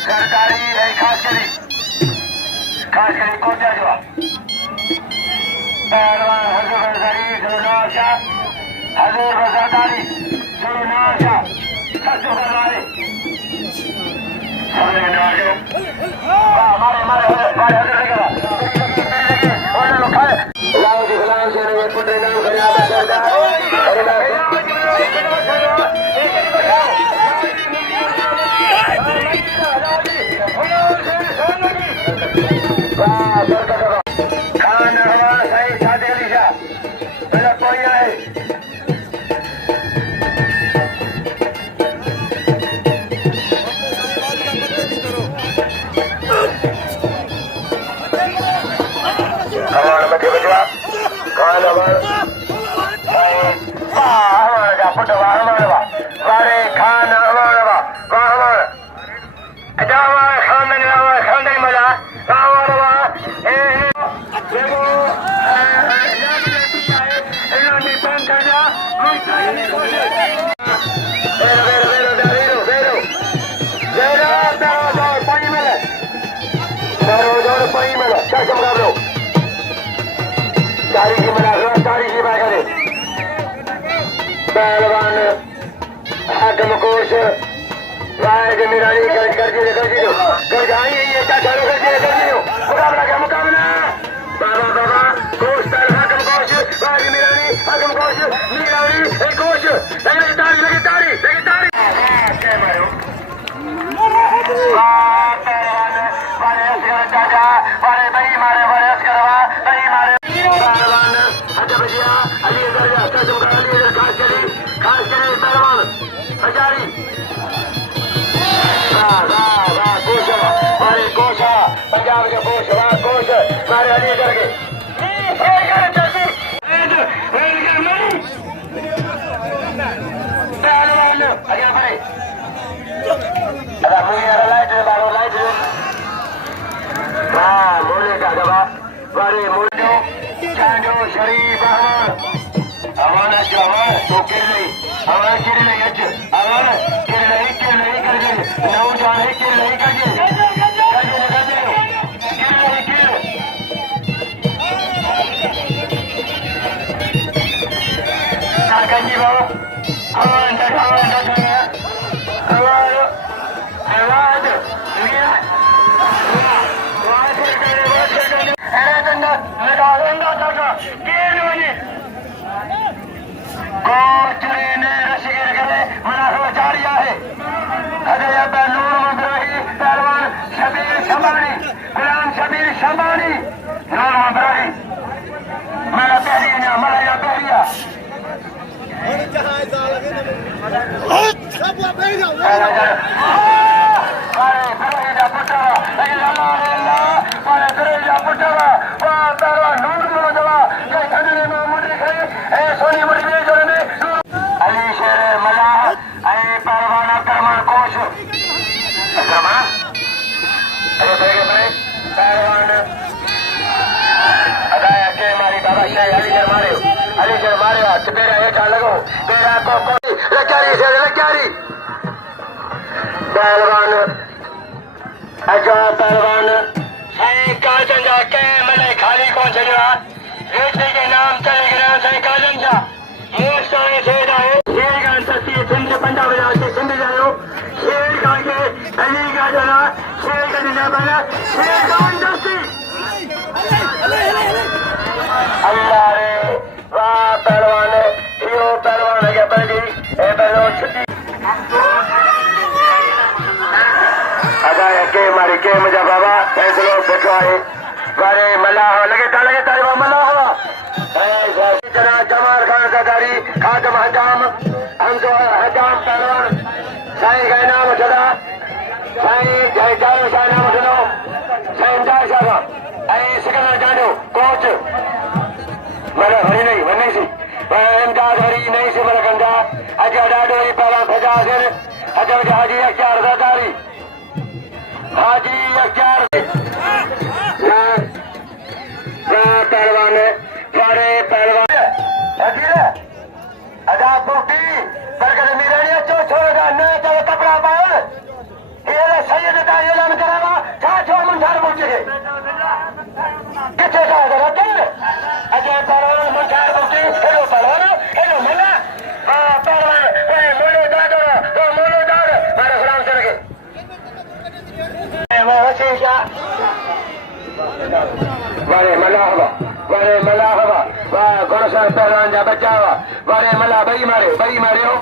सरकारी खास करी कोचा जो पहलवान हजूर बजारी सुरनाशा हजूर बजारी सुरनाशा सचो करवारे हमारे हमारे हमारे हजूर लगा और लोग खाए लाओ जी गुलाम से ये पुत्र नाम खराब करता है पहलवान हाकम कोश वायद मिरानी कर जाएंगे ये क्या चालू मुकाबला क्या मुकाबला बाबा बाबा कोश हाकम कोश वायद मिरानी हाकम कोश मिरानी कोश लगे तारी क्या मारो पहलवान वाले दादा वाले भाई मारे वाले करवा भाई मारे पहलवान अजब जिया अली दरजा खास करे पहलवान हजारी कोशा पंजाब के कोश मारे अली करके पहलवान अगला भाई लाइट हाँ मोले का दबा बड़े मोटो चांडो शरीफ हमारा जवान तो गिर नहीं हमारा गिर नहीं अच्छे हमारा गिर नहीं कर गए नौ जाने गिर नहीं कर गए कंजी बाबा गुलाम शबीर शबानी नूर मबराही मेरा पहरिया मलाया पहरिया सोनी मुड़ी अली शेर मजा पहलवान अक्रमण कोश अक्रमण पहलवान अदाया के मारी बाबा शाह अली शर मारे तेरा हेठा लगो तेरा को लचारी पहलवान अजा पहलवान सही काजन जा के मैंने खाली कौन चला रेटे के नाम चले गया सही काजन जा मुंह साए से जाए शेर गान सस्ती सिंध पंजाब से सिंध जाओ शेर गा के अली का जना शेर का निजा बना शेर गान दस्ती अल्लाह रे वाह पहलवान यो पहलवान के बड़ी ए पहलवान छुट्टी अदाया के मारी के मुझे बाबा फैसलो बैठो है बारे मल्लाह लगे ताले मल्लाह जना जमाल खान सदारी खादम हजाम हम जो हजाम पहलवान साईं का नाम उठा साईं जय चारो शाह नाम उठो साईं जा शाह सिकंदर जानो कोच मरे हरी नहीं वन्नी सी इमदाद हरी नहीं सी मरे कंदा अजा डाडो ही पहला भजा सिर अजब हाजी अख्तियार सदारी हाजी अख्तियार पहलवान सारे पहलवान अजा पोटी पर कदमी रेडी छोड़ेगा न तो कपड़ा पाओ ये सैयद जा बच्चा हुआ वारे मला बई मारे हो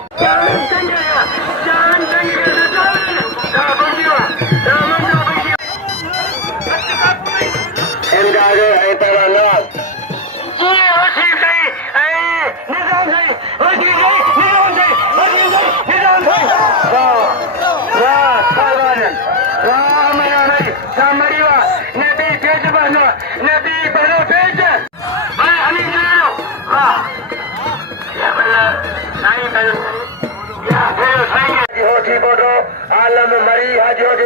आलम मरी हाजी होठी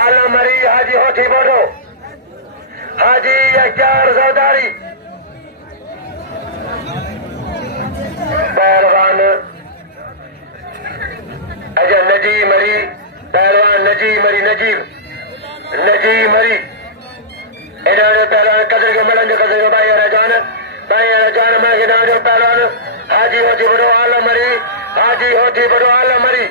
आलम मरी हाजी होठी बोलो हाजी अख्तियार सरदारी पहलवान अजय नजीब मरी पहलवान नजीब मरी इन्होंने पहलवान कदर के मलन जो कदर के भाई राजान मैं गिना जो पहलवान हाजी होठी बोलो आलम मरी हाजी होठी बोलो आलम मरी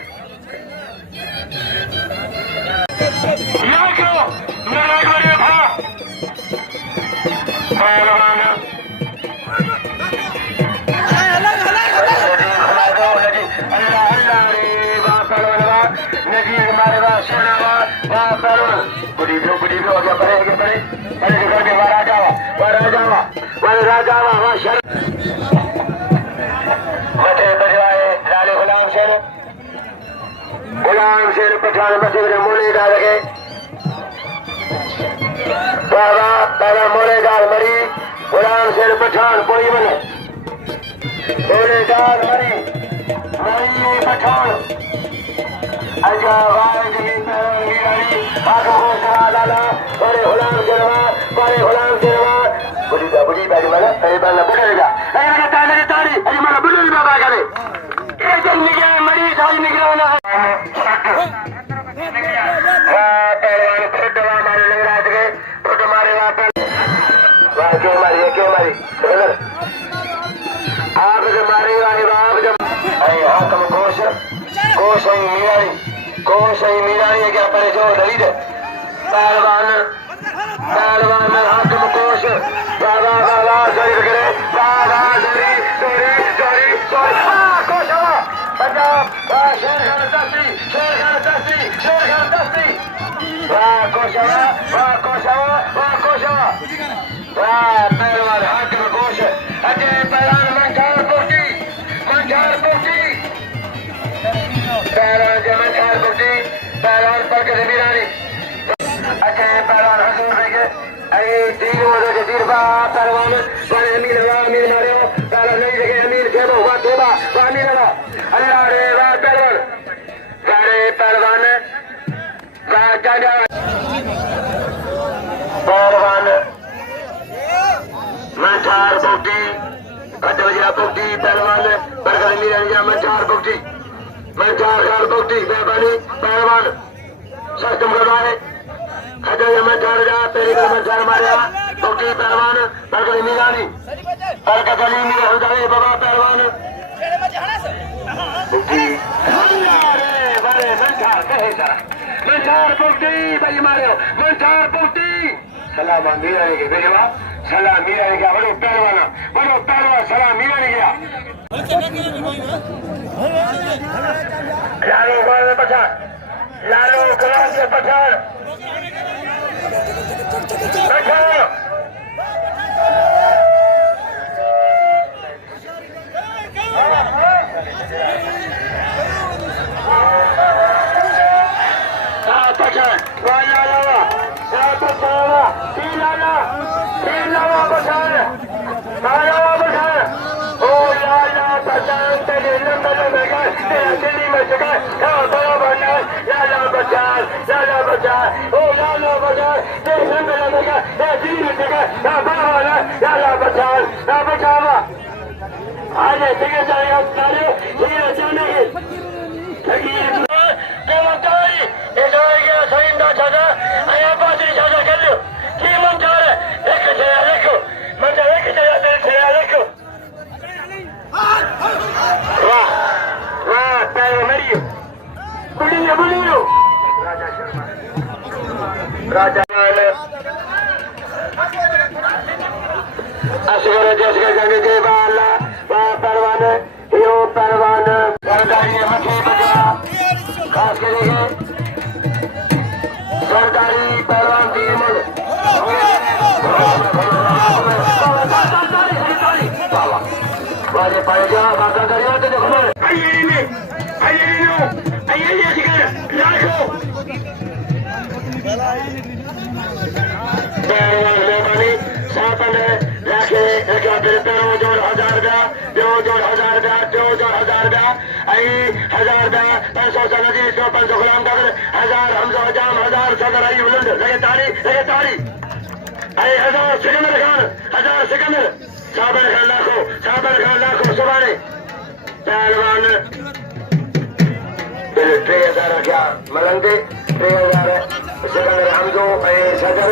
गुलाम शेर पठान मसीह मोले डाल के बाबा मोले डाल मरी गुलाम शेर पठान कोई बने मोले डाल मरी पठान अजा वाले जमीन पर मीरानी आगो को सरा लाला बड़े गुलाम शेरवा बुढ़ी बाजी वाला ए बाला बुढ़ेगा ए मेरे तारी अजी मारा बुढ़ी बाबा करे ए जन निगे मरी साई निगराना पहलवान खुद दवा मारे लग रहा है खुद मारे वाह क्यों मारी आप जब मारे आप जब हाकम कोश मीरानी क्या परे जो दलित पहलवान हाकम कोश बाबा शरीर करे बाबा सॉरी कोश पंजाब शेर खान दस्ती पहलवान हाकम कोश अजय पहलवान मंझार पोटी पहलवान परकत मीरानी अजय पहलवान हजूर देखे तीर पहलवान अमीर मारे पहलवान नहीं देखे अमीर खेबो हुआ थोबा अमीर अल्लाह रे वाह पहलवान पहलवान मंझार पोटी अजवजिया पोटी पहलवान परकत मीरानी मंझार पोटी बेबानी पहलवान सस्तम करवाए अजय मंझार जा तेरी मंझार मारे पोटी पहलवान परकत मीरानी बाबा पहलवान मंझार पोटी भाई मारे मंझार पोटी सलाम मीरानी के भेजवा सलाम मीरानी का बड़ो पहलवान सलाम मीरानी गया लालो कलाम से पठान असगर जसगर जंग जे वाला वा परवान यो परवान सरदारी मथे बजा खास करेंगे सरदारी परवान दी मुल वाजे पाए जा बात करियो तो देखो आइए जिगर लाखो मेहरबानी सापन लाखे क्या फिर जोड़ 1000 रुपया जो जोड़ 1000 रुपया जो जोड़ 1000 रुपया आई 1000 रुपया 500 सनदी 500 गुलाम डगर 1000 हमजा जाम 1000 सदर आई बुलंद लगे ताली आई 1000 सिकंदर खान 1000 सिकंदर साबर खान लाखो सुबाने पहलवान 3000 क्या मलंगे 3000 सिकंदर हमजो सदर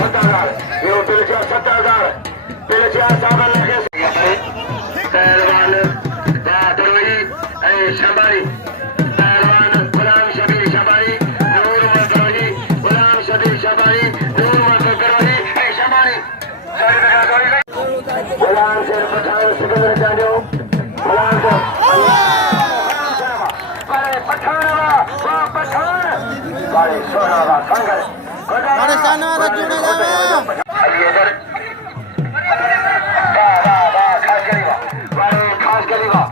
7000 ये पिलचिया 70,000 पिलचिया साबर लाखे पहलवान बादरोही शबाई पहलवान गुलाम शबीर शबाई नूर मदरोही गुलाम शबीर शबाई नूर मदरोही शबानी गुलाम शेर पठान सिकंदर जानो गुलाम शेर पठान बाड़ी सोना वा संगल अरे साना रजुने जावे अलीगर खास करीवा